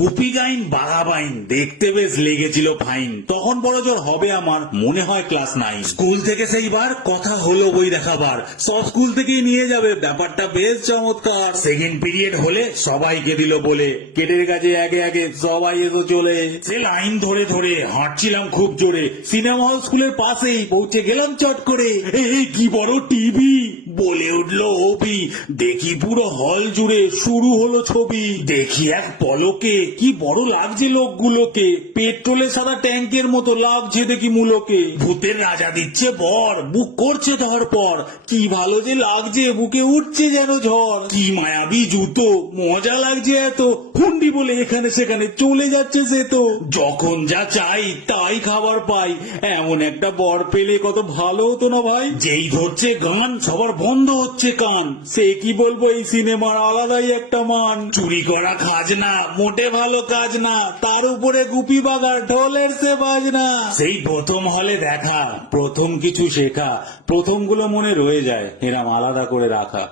গুপি গাইন বাঘা বাইন দেখতে বেশ লেগেছিল ফাইন, তখন বড় জোর হবে আমার মনে হয় ক্লাস 9। স্কুল থেকে সেইবার কথা হলো বই দেখাবার, সব স্কুল থেকেই নিয়ে যাবে, ব্যাপারটা বেশ চমৎকার। সেকেন্ড পিরিয়ড হলে সবাইকে দিল বলে, গেটের কাছে আগে আগে সবাই এসো চলে। সে লাইন ধরে ধরে হাঁটছিলাম খুব জোরে, সিনেমা হল স্কুলের পাশেই পৌঁছে গেলাম চট করে। এই কি বড় টিভি, বলে উঠলো অভি। দেখি পুরো হল জুড়ে শুরু হলো ছবি। দেখি এক পলকে কি বড় লাগছে লোকগুলোকে, পেট্রোলের সাদা ট্যাঙ্কের মতো লাগছে দেখি মূলকে। ভূতের রাজা দিচ্ছে বর, বুক করছে ধরপর, কি ভালো যে লাগছে, বুকে উঠছে যেন ঝড়। কি মায়াবী জুতো, মজা লাগছে এত, হুন্ডি বলে এখানে সেখানে চলে যাচ্ছে সে তো। যখন যা চাই তাই খাবার পাই, এমন একটা বর পেলে কত ভালো হতো না ভাই। যেই ধরছে গান সবার বন্ধ হচ্ছে কান, সে কি বলবো এই সিনেমার আলাদাই একটা মান। চুরি করা খাজনা মোটে ভালো কাজ না, তার উপরে গুপি বাগার ঢোলের সে বাজনা। সেই প্রথম হলে দেখা, প্রথম কিছু শেখা, প্রথমগুলো মনে রয়ে যায় এরম আলাদা করে রাখা।